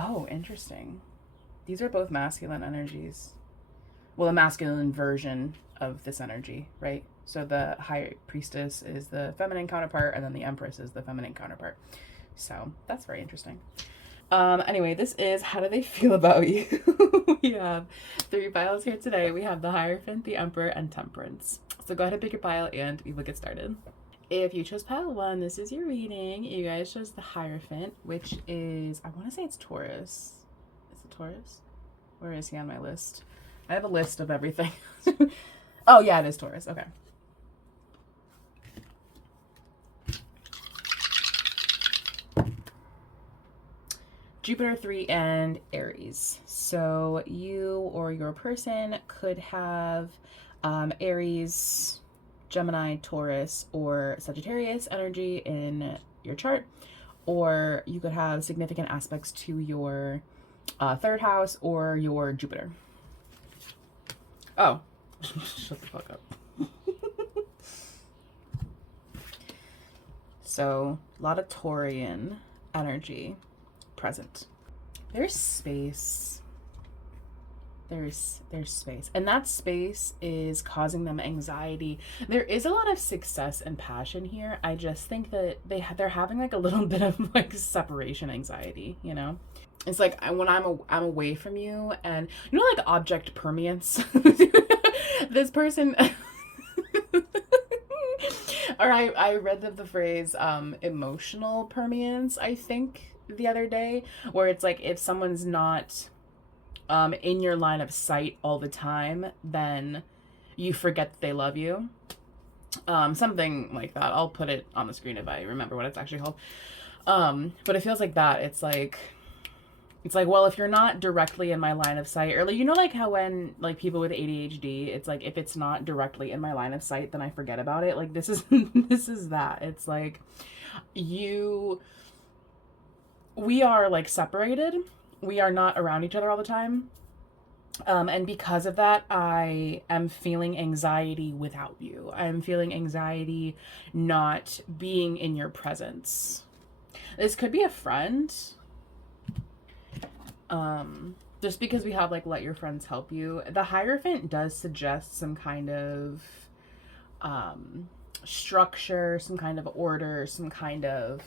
Oh, interesting. These are both masculine energies. Well, a masculine version of this energy, right? So the high priestess is the feminine counterpart, and then the empress is the feminine counterpart. So that's very interesting. Anyway, this is how do they feel about you? We have 3 piles here today. We have the Hierophant, the Emperor, and Temperance. So go ahead and pick your pile and we will get started. If you chose pile 1, this is your reading. You guys chose the Hierophant, which is, I want to say it's Taurus. Is it Taurus? Where is he on my list? I have a list of everything. Oh, yeah, it is Taurus. Okay. Jupiter 3 and Aries. So you or your person could have Aries, Gemini, Taurus, or Sagittarius energy in your chart, or you could have significant aspects to your 3rd house or your Jupiter. Oh, shut the fuck up. So a lot of Taurian energy present. There's space. There's space, and that space is causing them anxiety. There is a lot of success and passion here. I just think that they're having like a little bit of like separation anxiety, you know. It's like when I'm away from you, and you know, like object permanence. This person or I read the phrase emotional permanence, I think, the other day, where it's like if someone's not in your line of sight all the time, then you forget that they love you. Something like that. I'll put it on the screen if I remember what it's actually called. But it feels like that. It's like, well, if you're not directly in my line of sight, or like, you know, like how when like people with ADHD, it's like if it's not directly in my line of sight, then I forget about it. Like this is this is that. It's like we are like separated. We are not around each other all the time. And because of that, I am feeling anxiety without you. I'm feeling anxiety not being in your presence. This could be a friend. Just because we have like let your friends help you. The Hierophant does suggest some kind of structure, some kind of order, some kind of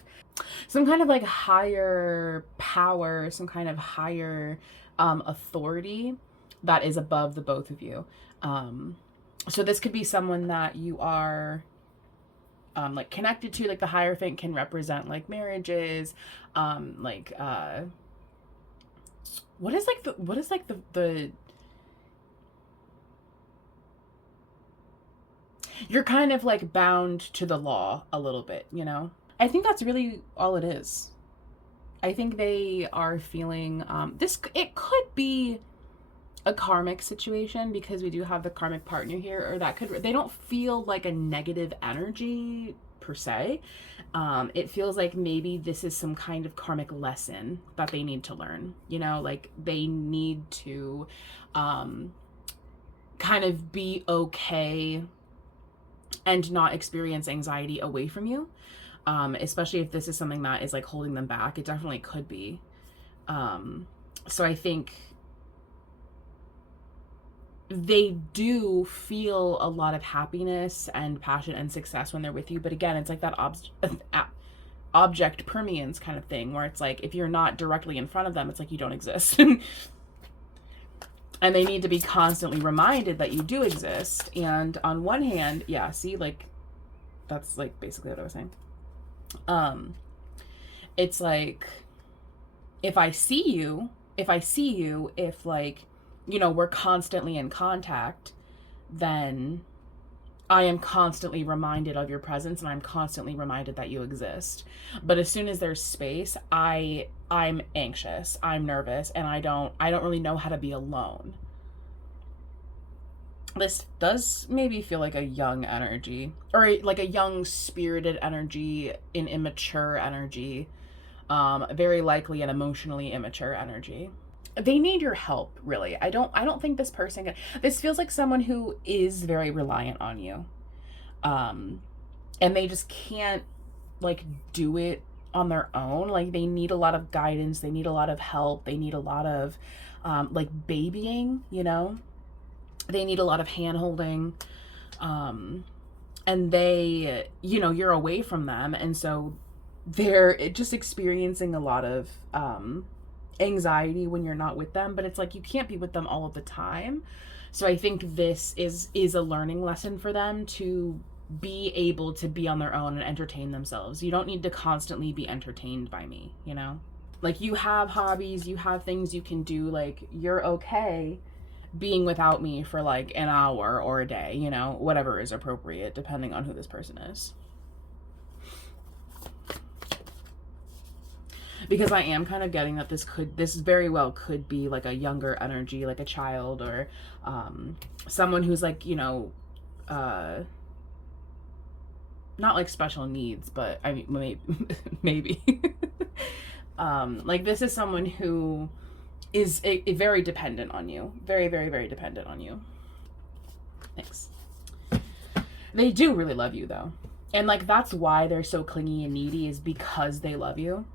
like higher power, some kind of higher authority that is above the both of you. So this could be someone that you are like connected to. Like the Hierophant can represent like marriages, what is the you're kind of like bound to the law a little bit, you know? I think that's really all it is. I think they are feeling it could be a karmic situation, because we do have the karmic partner here, or that could, they don't feel like a negative energy per se. It feels like maybe this is some kind of karmic lesson that they need to learn, you know, like they need to kind of be okay and not experience anxiety away from you. Especially if this is something that is like holding them back. It definitely could be. So I think they do feel a lot of happiness and passion and success when they're with you. But again, it's like that object permanence kind of thing, where it's like if you're not directly in front of them, it's like you don't exist. And they need to be constantly reminded that you do exist. And on one hand, yeah, see, like that's like basically what I was saying. It's like if I see you, if like, you know, we're constantly in contact, then I am constantly reminded of your presence, and I'm constantly reminded that you exist. But as soon as there's space, I'm anxious, I'm nervous, and I don't really know how to be alone. This does maybe feel like a young energy, or like a young spirited energy, an immature energy, very likely an emotionally immature energy. They need your help, really. I don't think this person this feels like someone who is very reliant on you. And they just can't like do it on their own. Like they need a lot of guidance, they need a lot of help, they need a lot of like babying, you know? They need a lot of hand holding. And they, you know, you're away from them, and so they're just experiencing a lot of anxiety when you're not with them. But it's like you can't be with them all of the time. So I think this is a learning lesson for them to be able to be on their own and entertain themselves. You don't need to constantly be entertained by me, you know? Like you have hobbies, you have things you can do, like you're okay being without me for like an hour or a day, you know, whatever is appropriate depending on who this person is. Because I am kind of getting that this very well could be like a younger energy, like a child, or someone who's like, you know, not like special needs, but I mean, maybe. Like this is someone who is a very dependent on you. Very, very, very dependent on you. Thanks. They do really love you though. And like that's why they're so clingy and needy, is because they love you.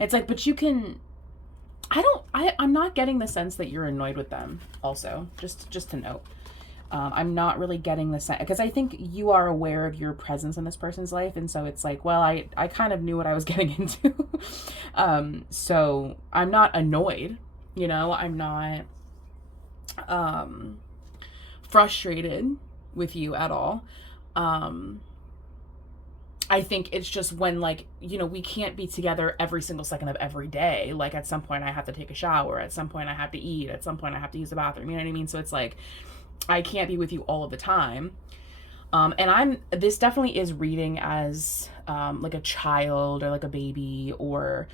It's like, but you can, I'm not getting the sense that you're annoyed with them also, just to note. I'm not really getting the sense, because I think you are aware of your presence in this person's life, and so it's like, well, I kind of knew what I was getting into. So I'm not annoyed, you know, I'm not frustrated with you at all. I think it's just when, like, you know, we can't be together every single second of every day. Like at some point I have to take a shower, at some point I have to eat, at some point I have to use the bathroom, you know what I mean? So it's like, I can't be with you all of the time. And this definitely is reading as like a child or like a baby, or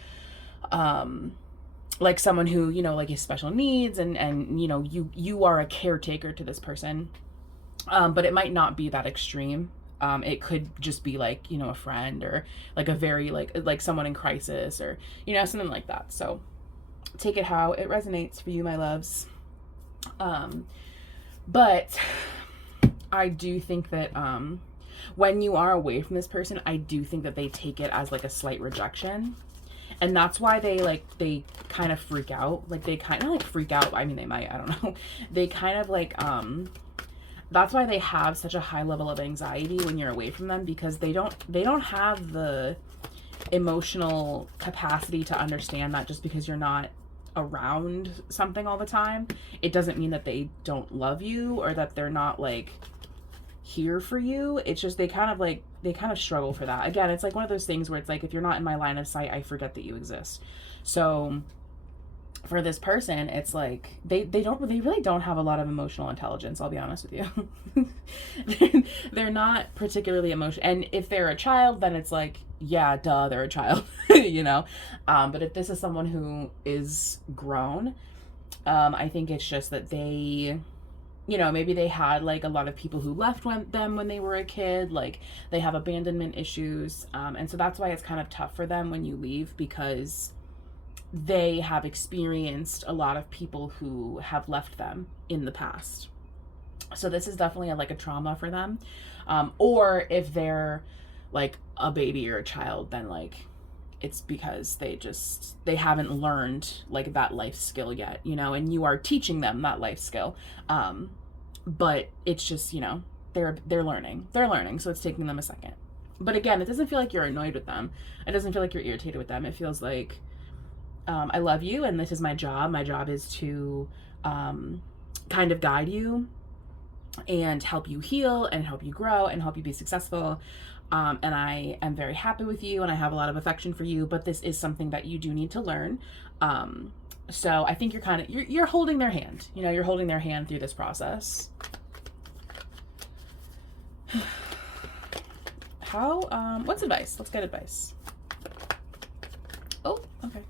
like someone who, you know, like has special needs, and you know, you are a caretaker to this person. But it might not be that extreme. It could just be like, you know, a friend, or like a very like someone in crisis, or, you know, something like that. So take it how it resonates for you, my loves. But I do think that when you are away from this person, I do think that they take it as like a slight rejection. And that's why they kind of freak out. Like they kind of like freak out. I mean, they might, I don't know. They kind of like, that's why they have such a high level of anxiety when you're away from them, because they don't have the emotional capacity to understand that just because you're not around something all the time, it doesn't mean that they don't love you or that they're not like here for you. It's just they kind of struggle for that. Again, it's like one of those things where it's like, if you're not in my line of sight, I forget that you exist. So for this person, it's like they really don't have a lot of emotional intelligence, I'll be honest with you. They're not particularly emotional. And if they're a child, then it's like, yeah, duh, they're a child. You know. But if this is someone who is grown, I think it's just that they, you know, maybe they had like a lot of people who left them when they were a kid, like they have abandonment issues, and so that's why it's kind of tough for them when you leave, because they have experienced a lot of people who have left them in the past. So this is definitely like a trauma for them. Or if they're like a baby or a child, then like it's because they haven't learned like that life skill yet, you know, and you are teaching them that life skill. But it's just, you know, they're learning, so it's taking them a second. But again, it doesn't feel like you're annoyed with them. It doesn't feel like you're irritated with them. It feels like, I love you, and this is my job. My job is to kind of guide you and help you heal and help you grow and help you be successful. And I am very happy with you, and I have a lot of affection for you, but this is something that you do need to learn. So I think you're holding their hand, you know, you're holding their hand through this process. How, what's advice? Let's get advice. Oh, okay.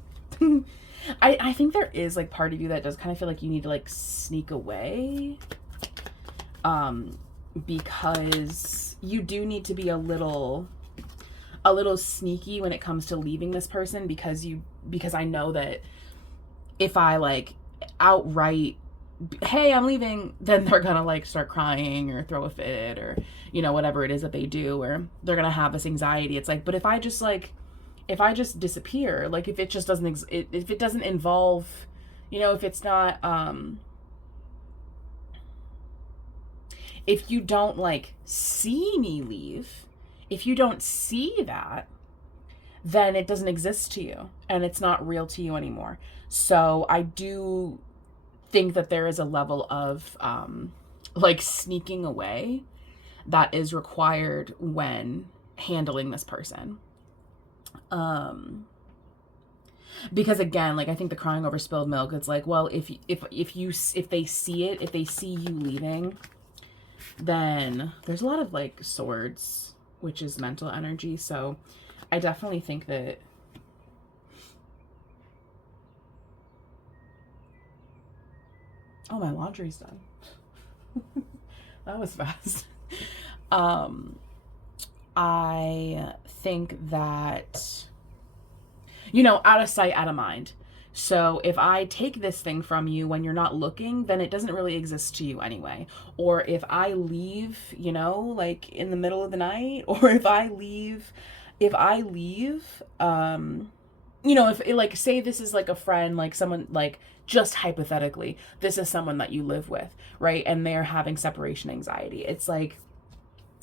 I think there is like part of you that does kind of feel like you need to like sneak away, because you do need to be a little sneaky when it comes to leaving this person, because I know that if I like outright hey, I'm leaving, then they're gonna like start crying or throw a fit or, you know, whatever it is that they do, or they're gonna have this anxiety. It's like, but if I just disappear, like if it just doesn't, if it doesn't involve, you know, if it's not, if you don't like see me leave, if you don't see that, then it doesn't exist to you and it's not real to you anymore. So I do think that there is a level of like sneaking away that is required when handling this person. Because again, like I think the crying over spilled milk, it's like, well, if they see it, if they see you leaving, then there's a lot of like swords, which is mental energy. So I definitely think that oh, my laundry's done. That was fast. I think that, you know, out of sight, out of mind. So if I take this thing from you when you're not looking, then it doesn't really exist to you anyway. Or if I leave, you know, like in the middle of the night, or if I leave, you know, if it, like, say this is like a friend, like someone, like just hypothetically, this is someone that you live with, right? And they're having separation anxiety. It's like,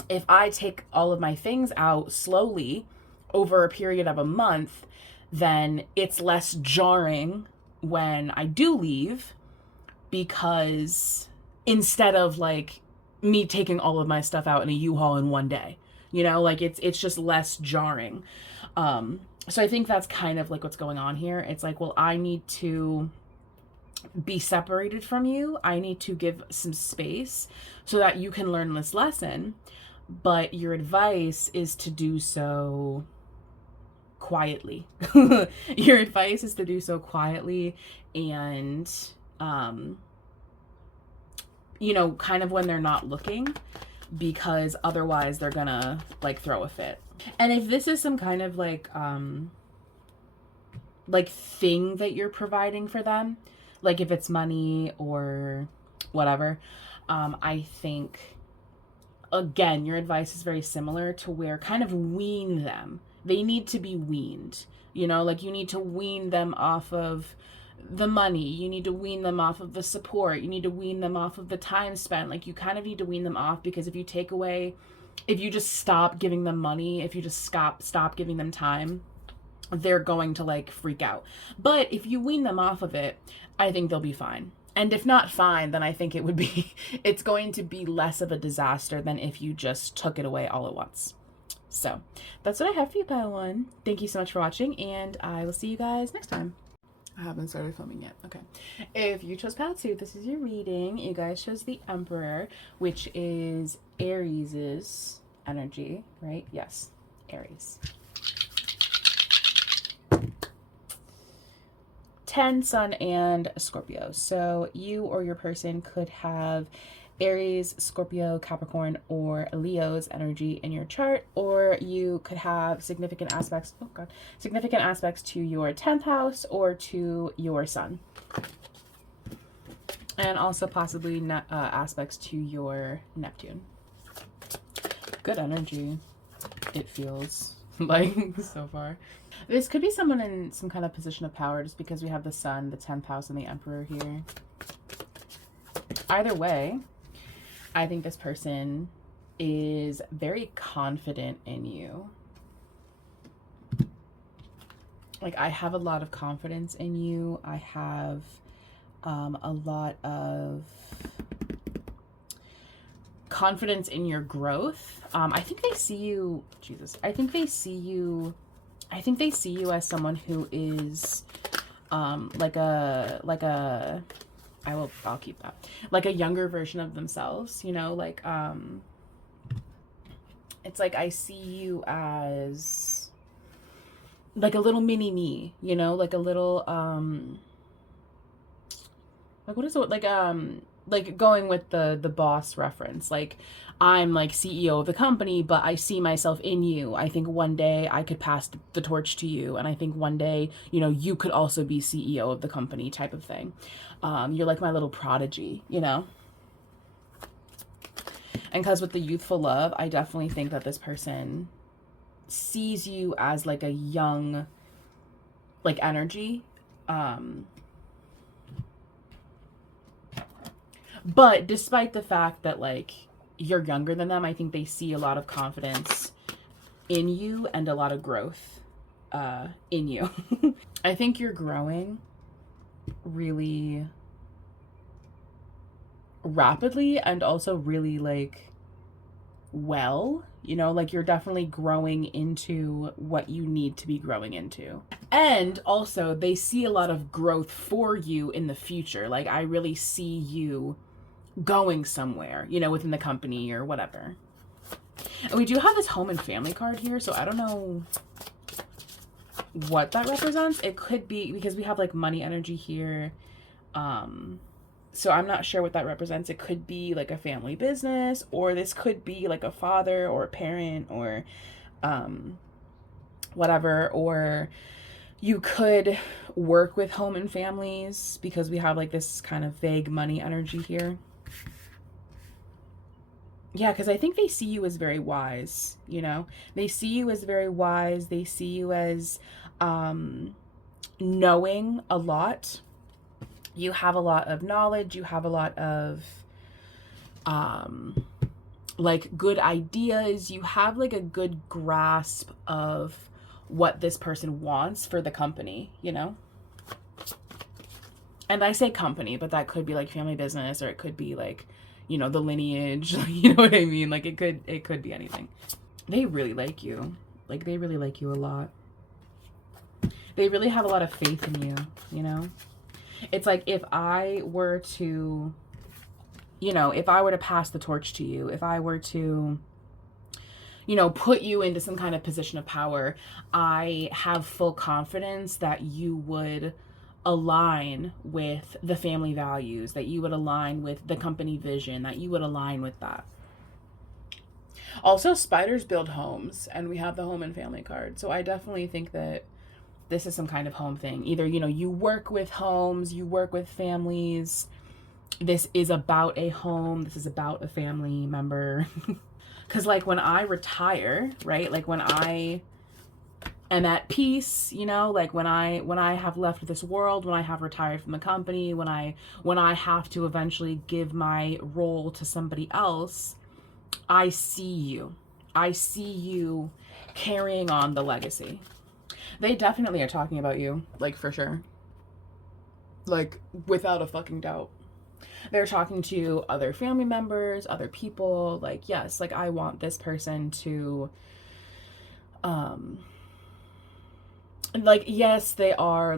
if I take all of my things out slowly over a period of a month, then it's less jarring when I do leave, because instead of like me taking all of my stuff out in a U-Haul in one day, you know, like it's just less jarring. So I think that's kind of like what's going on here. It's like, well, I need to be separated from you. I need to give some space so that you can learn this lesson. But your advice is to do so quietly. Your advice is to do so quietly and, you know, kind of when they're not looking, because otherwise they're gonna like throw a fit. And if this is some kind of like thing that you're providing for them, like if it's money or whatever, I think again your advice is very similar to where kind of wean them. They need to be weaned, you know, like you need to wean them off of the money, you need to wean them off of the support, you need to wean them off of the time spent. Like you kind of need to wean them off, because if you take away, if you just stop giving them money, if you just stop giving them time, they're going to like freak out. But if you wean them off of it, I think they'll be fine. And if not fine, then I think it would be, it's going to be less of a disaster than if you just took it away all at once. So that's what I have for you, pile one. Thank you so much for watching, and I will see you guys next time. I haven't started filming yet. Okay. If you chose pile 2, this is your reading. You guys chose the Emperor, which is Aries' energy, right? Yes, Aries. 10, Sun, and Scorpio. So you or your person could have Aries, Scorpio, Capricorn, or Leo's energy in your chart, or you could have significant aspects, significant aspects to your 10th house or to your Sun. And also possibly aspects to your Neptune. Good energy, it feels like so far. This could be someone in some kind of position of power, just because we have the Sun, the 10th house, and the Emperor here. Either way, I think this person is very confident in you. Like, I have a lot of confidence in you. I have a lot of confidence in your growth. I think they see you, Jesus, I think they see you as someone who is I'll keep that, like a younger version of themselves, you know, like it's like I see you as like a little mini me, you know, like a little like what is it, like like going with the boss reference, like I'm like CEO of the company, but I see myself in you. I think one day I could pass the torch to you, and I think one day, you know, you could also be CEO of the company, type of thing. You're like my little prodigy, you know. And because with the youthful love, I definitely think that this person sees you as like a young, like, energy. But despite the fact that, like, you're younger than them, I think they see a lot of confidence in you and a lot of growth in you. I think you're growing really rapidly and also really, like, well, you know, like you're definitely growing into what you need to be growing into. And also they see a lot of growth for you in the future. Like, I really see you going somewhere, you know, within the company or whatever. And we do have this home and family card here, so I don't know what that represents. It could be because we have like money energy here. So I'm not sure what that represents. It could be like a family business, or this could be like a father or a parent or whatever, or you could work with home and families because we have like this kind of vague money energy here. Yeah, because I think they see you as very wise, you know? They see you as very wise. They see you as knowing a lot. You have a lot of knowledge. You have a lot of like good ideas. You have like a good grasp of what this person wants for the company, you know? And I say company, but that could be like family business, or it could be like, you know, the lineage, you know what I mean? Like it could be anything. They really like you. Like they really like you a lot. They really have a lot of faith in you, you know? It's like if I were to, you know, if I were to pass the torch to you, if I were to, you know, put you into some kind of position of power, I have full confidence that you would align with the family values, that you would align with the company vision, that you would align with that. Also, spiders build homes, and we have the home and family card. So I definitely think that this is some kind of home thing. Either, you know, you work with homes, you work with families. This is about a home. This is about a family member. Because like when I retire, right? Like when I am at peace, you know, like when I have left this world, when I have retired from the company, when I have to eventually give my role to somebody else, I see you. I see you carrying on the legacy. They definitely are talking about you, like for sure. Like without a fucking doubt. They're talking to other family members, other people, like, yes, like I want this person to like, yes, they are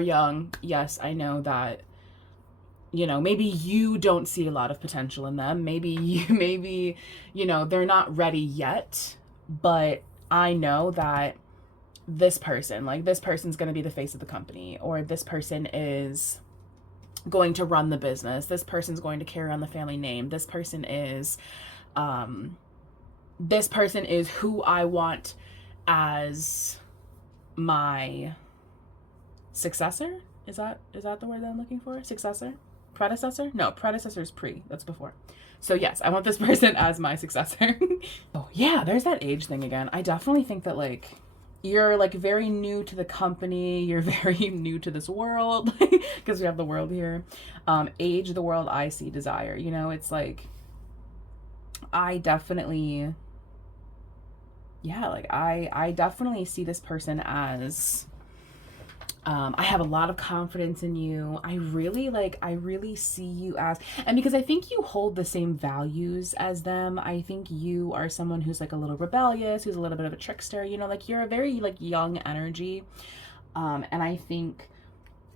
young. Yes, I know that, you know, maybe you don't see a lot of potential in them. Maybe, you know, they're not ready yet, but I know that this person, like this person's going to be the face of the company, or this person is going to run the business. This person's going to carry on the family name. This person is who I want as my successor. Is that the word that I'm looking for? Successor? Predecessor? No, predecessor is pre. That's before. So yes, I want this person as my successor. Oh yeah, there's that age thing again. I definitely think that like you're like very new to the company. You're very new to this world because we have the world here. Age, the world, I see, desire. You know, it's like I definitely, yeah, like I definitely see this person as I have a lot of confidence in you. I really see you as, and because I think you hold the same values as them, I think you are someone who's like a little rebellious, who's a little bit of a trickster, you know, like you're a very like young energy. And I think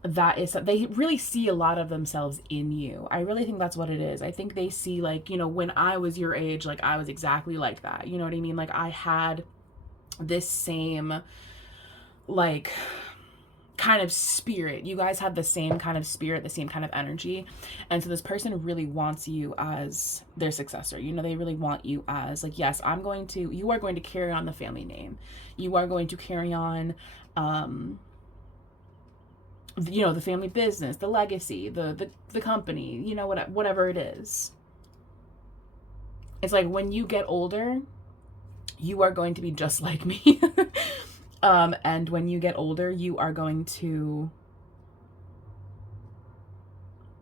that is, they really see a lot of themselves in you. I really think that's what it is. I think they see like, you know, when I was your age, like I was exactly like that. You know what I mean? Like I had this same like kind of spirit. You guys have the same kind of spirit, the same kind of energy. And so this person really wants you as their successor. You know, they really want you as like, yes, you are going to carry on the family name. You are going to carry on, you know, the family business, the legacy, the company, you know, whatever it is. It's like when you get older, you are going to be just like me. And when you get older, you are going to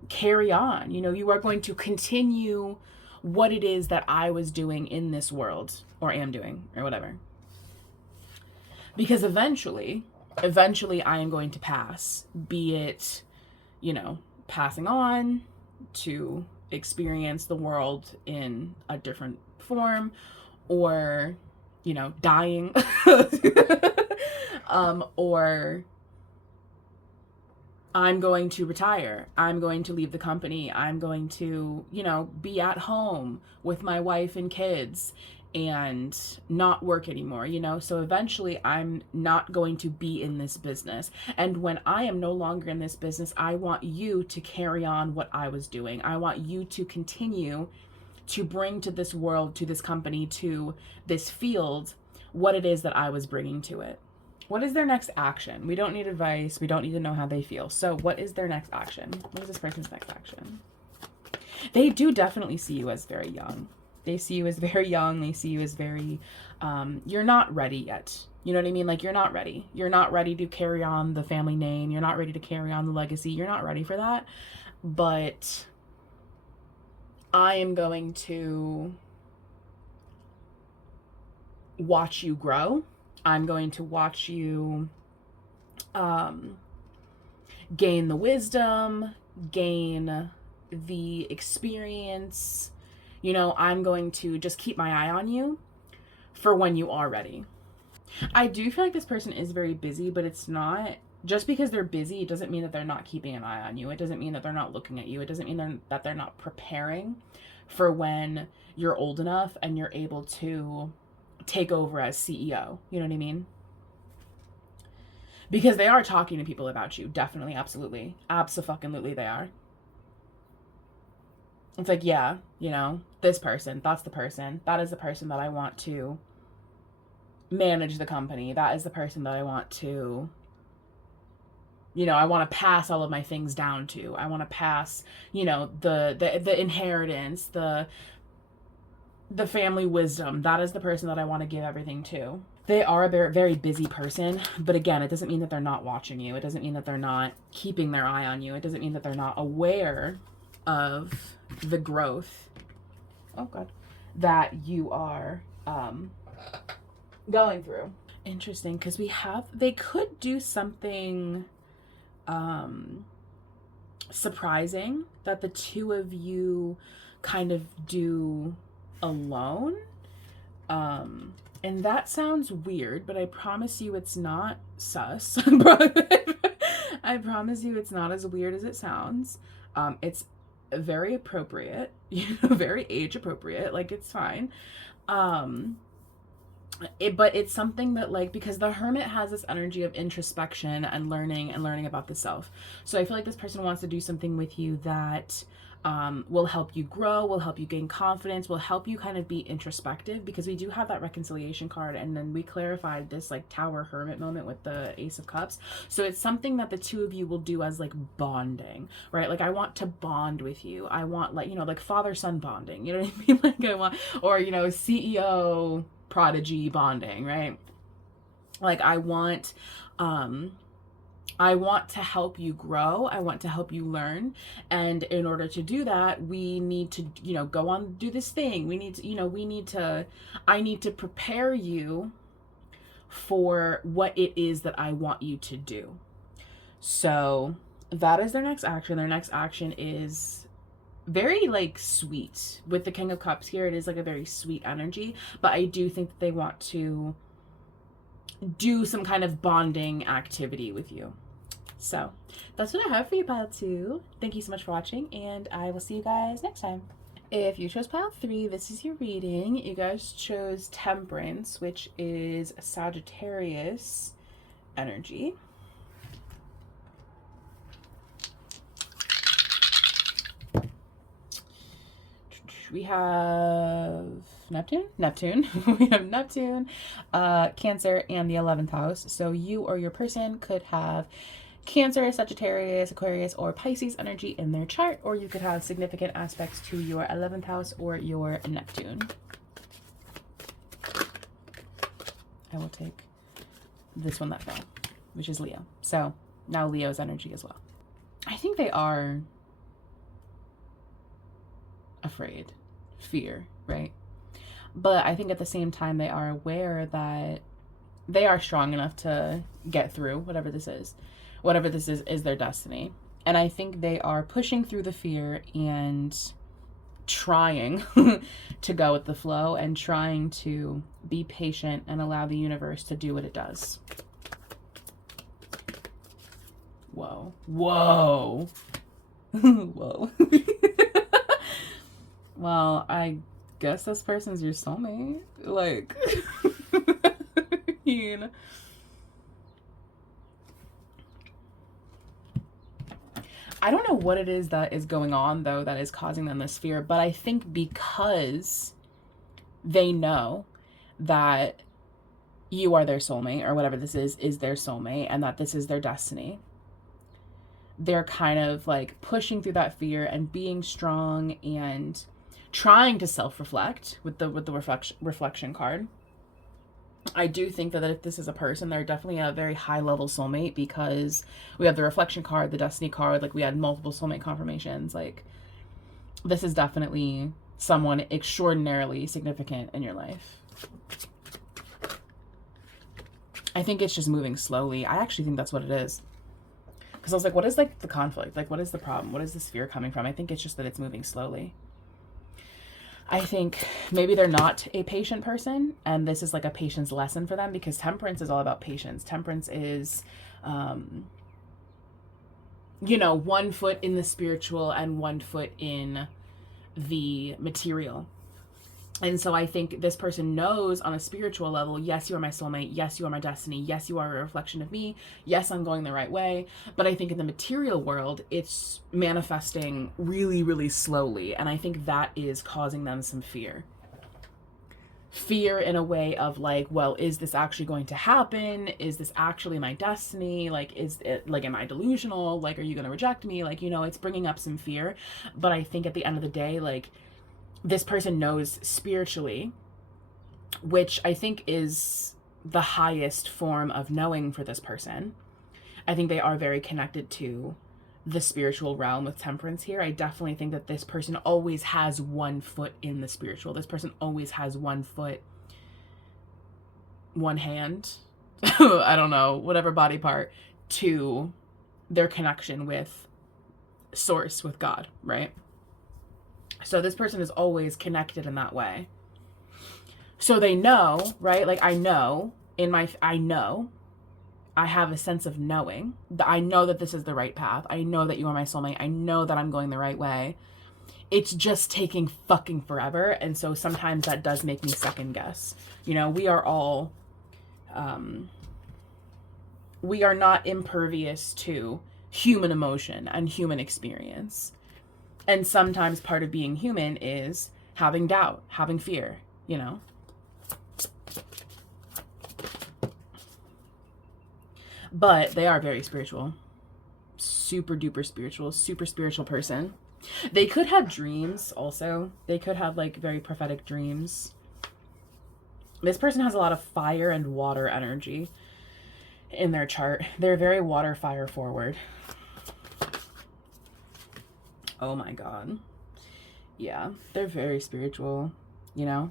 carry on. You know, you are going to continue what it is that I was doing in this world, or am doing, or whatever. Because eventually I am going to pass, be it, you know, passing on to experience the world in a different form, or, you know, dying, or I'm going to retire. I'm going to leave the company. I'm going to, you know, be at home with my wife and kids and not work anymore, you know? So eventually I'm not going to be in this business. And when I am no longer in this business, I want you to carry on what I was doing. I want you to continue to bring to this world, to this company, to this field, what it is that I was bringing to it. What is their next action? We don't need advice. We don't need to know how they feel. So what is their next action? What is this person's next action? They do definitely see you as very young. They see you as very young. They see you as very, you're not ready yet. You know what I mean? Like, you're not ready. You're not ready to carry on the family name. You're not ready to carry on the legacy. You're not ready for that. But I am going to watch you grow. I'm going to watch you gain the wisdom, gain the experience. You know, I'm going to just keep my eye on you for when you are ready. I do feel like this person is very busy, but it's not, just because they're busy, it doesn't mean that they're not keeping an eye on you. It doesn't mean that they're not looking at you. It doesn't mean that they're not preparing for when you're old enough and you're able to take over as CEO. You know what I mean? Because they are talking to people about you. Definitely. Absolutely. Abso-fucking-lutely they are. It's like, yeah, you know, this person, that's the person. That is the person that I want to manage the company. That is the person that I want to, you know, I want to pass all of my things down to. I want to pass, you know, the inheritance, the family wisdom. That is the person that I want to give everything to. They are a very, very busy person, but again, it doesn't mean that they're not watching you. It doesn't mean that they're not keeping their eye on you. It doesn't mean that they're not aware of the growth, oh God, that you are going through. Interesting, because they could do something surprising that the two of you kind of do alone. And that sounds weird, but I promise you it's not sus. I promise you it's not as weird as it sounds. It's very appropriate, you know, very age appropriate. Like, it's fine. But it's something that, like, because the hermit has this energy of introspection and learning about the self. So I feel like this person wants to do something with you that will help you grow, will help you gain confidence, will help you kind of be introspective, because we do have that reconciliation card, and then we clarified this like tower hermit moment with the Ace of Cups. So it's something that the two of you will do as like bonding, right? Like, I want to bond with you. I want, like, you know, like father-son bonding, you know what I mean? Like, I want, or, you know, CEO prodigy bonding, right? Like, I want to help you grow. I want to help you learn. And in order to do that, we need to, you know, go on, do this thing. We need to, you know, I need to prepare you for what it is that I want you to do. So that is their next action. Their next action is very like sweet. With the King of Cups here, it is like a very sweet energy, but I do think that they want to do some kind of bonding activity with you. So that's what I have for you, pile 2. Thank you so much for watching, and I will see you guys next time. If you chose pile 3, this is your reading. You guys chose Temperance, which is Sagittarius energy. We have Neptune. We have Neptune, Cancer, and the 11th house. So you or your person could have Cancer, Sagittarius, Aquarius, or Pisces energy in their chart, or you could have significant aspects to your 11th house or your Neptune. I will take this one that fell, which is Leo. So now Leo's energy as well. I think they are afraid, fear, right? But I think at the same time they are aware that they are strong enough to get through whatever this is. Whatever this is their destiny. And I think they are pushing through the fear and trying to go with the flow and trying to be patient and allow the universe to do what it does. Whoa. Whoa. Whoa. Well, I guess this person's your soulmate. Like, you know. I don't know what it is that is going on, though, that is causing them this fear, but I think because they know that you are their soulmate, or whatever this is their soulmate, and that this is their destiny, they're kind of like pushing through that fear and being strong and trying to self-reflect with the reflection card. I do think that if this is a person, they're definitely a very high-level soulmate, because we have the reflection card, the destiny card, like we had multiple soulmate confirmations. Like, this is definitely someone extraordinarily significant in your life. I think it's just moving slowly. I actually think that's what it is. Because I was like, what is like the conflict? Like, what is the problem? What is this fear coming from? I think it's just that it's moving slowly. I think maybe they're not a patient person, and this is like a patience lesson for them, because temperance is all about patience. Temperance is, you know, 1 foot in the spiritual and 1 foot in the material. And so I think this person knows on a spiritual level, yes, you are my soulmate. Yes, you are my destiny. Yes, you are a reflection of me. Yes, I'm going the right way. But I think in the material world, it's manifesting really, really slowly. And I think that is causing them some fear. Fear in a way of like, well, is this actually going to happen? Is this actually my destiny? Like, is it like, am I delusional? Like, are you going to reject me? Like, you know, it's bringing up some fear. But I think at the end of the day, like, this person knows spiritually, which I think is the highest form of knowing for this person. I think they are very connected to the spiritual realm with temperance here. I definitely think that this person always has 1 foot in the spiritual. This person always has 1 foot, 1 hand, I don't know, whatever body part, to their connection with source, with God, right? So this person is always connected in that way. So they know, right? Like, I know I have a sense of knowing that I know that this is the right path. I know that you are my soulmate. I know that I'm going the right way. It's just taking fucking forever. And so sometimes that does make me second guess. You know, we are all, we are not impervious to human emotion and human experience. And sometimes part of being human is having doubt, having fear, you know? But they are very spiritual. Super duper spiritual, super spiritual person. They could have dreams also. They could have like very prophetic dreams. This person has a lot of fire and water energy in their chart. They're very water, fire forward. Oh my God. Yeah, they're very spiritual, you know?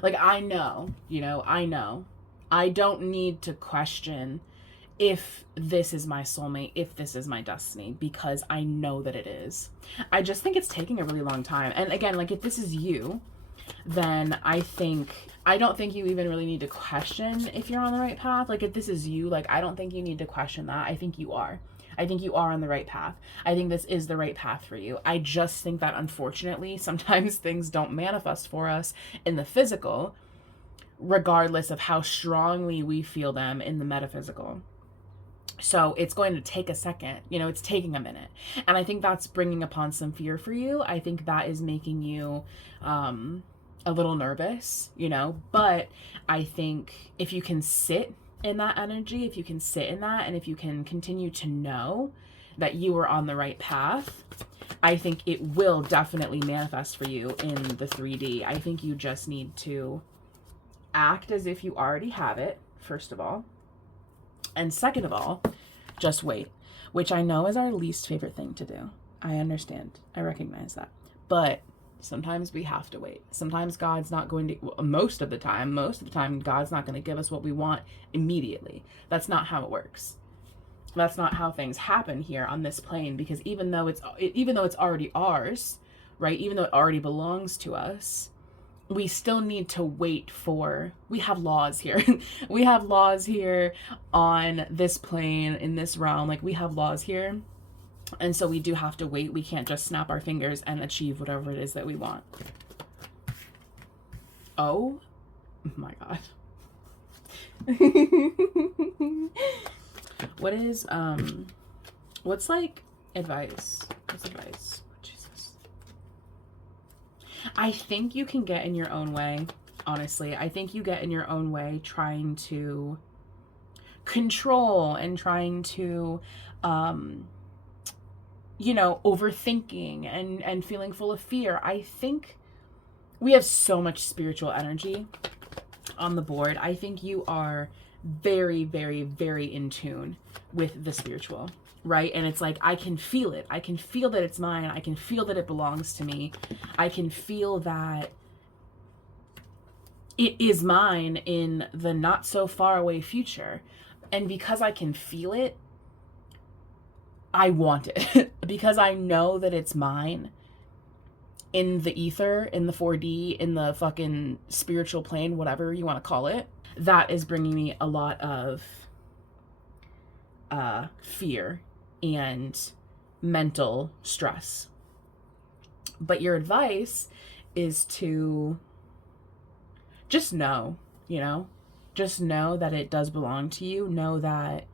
Like, I know. I don't need to question if this is my soulmate, if this is my destiny, because I know that it is. I just think it's taking a really long time. And again, like, if this is you, then I don't think you even really need to question if you're on the right path. Like, if this is you, like, I don't think you need to question that. I think you are. I think you are on the right path. I think this is the right path for you. I just think that unfortunately, sometimes things don't manifest for us in the physical, regardless of how strongly we feel them in the metaphysical. So it's going to take a second, you know, it's taking a minute. And I think that's bringing upon some fear for you. I think that is making you a little nervous, you know, but I think if you can sit in that energy, if you can sit in that, and if you can continue to know that you are on the right path, I think it will definitely manifest for you in the 3D. I think you just need to act as if you already have it, first of all. And second of all, just wait, which I know is our least favorite thing to do. I understand. I recognize that. But sometimes we have to wait. Sometimes God's not going to, most of the time, God's not going to give us what we want immediately. That's not how it works. That's not how things happen here on this plane, because even though it's already ours, right? Even though it already belongs to us, we still need to wait for, we have laws here. We have laws here on this plane, in this realm. Like, we have laws here. And so we do have to wait. We can't just snap our fingers and achieve whatever it is that we want. Oh my God. What's like advice? What's advice? Jesus. I think you can get in your own way, honestly. I think you get in your own way trying to control and trying to, you know, overthinking and feeling full of fear. I think we have so much spiritual energy on the board. I think you are very, very, very in tune with the spiritual, right? And it's like, I can feel it. I can feel that it's mine. I can feel that it belongs to me. I can feel that it is mine in the not so far away future. And because I can feel it, I want it. Because I know that it's mine in the ether, in the 4D, in the fucking spiritual plane, whatever you want to call it. That is bringing me a lot of fear and mental stress. But your advice is to just know, you know, just know that it does belong to you. Know that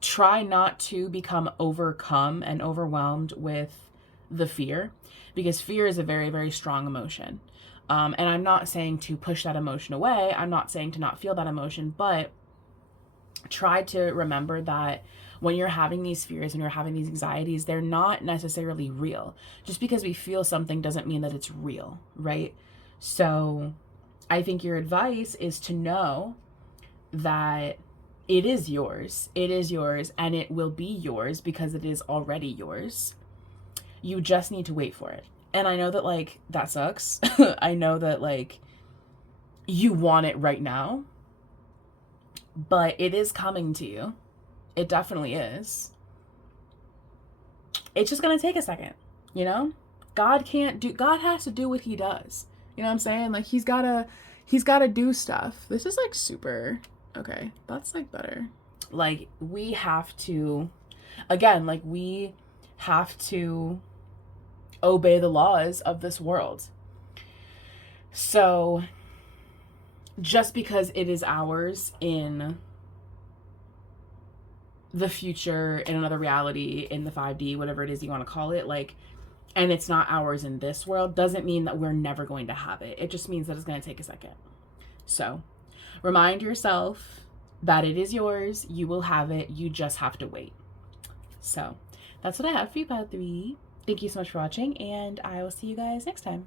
try not to become overcome and overwhelmed with the fear, because fear is a very, very strong emotion. And I'm not saying to push that emotion away. I'm not saying to not feel that emotion, but try to remember that when you're having these fears, when you're having these anxieties, they're not necessarily real. Just because we feel something doesn't mean that it's real, right? So I think your advice is to know that it is yours. It is yours, and it will be yours because it is already yours. You just need to wait for it. And I know that, like, that sucks. I know that, like, you want it right now, but it is coming to you. It definitely is. It's just going to take a second, you know? God has to do what he does. You know what I'm saying? Like, he's got to do stuff. This is like super, okay, that's like better. Like, we have to, again, like, we have to obey the laws of this world. So just because it is ours in the future, in another reality, in the 5D, whatever it is you want to call it, like, and it's not ours in this world, doesn't mean that we're never going to have it. It just means that it's going to take a second. So remind yourself that it is yours. You will have it. You just have to wait. So that's what I have for you, Pod 3. Thank you so much for watching, and I will see you guys next time.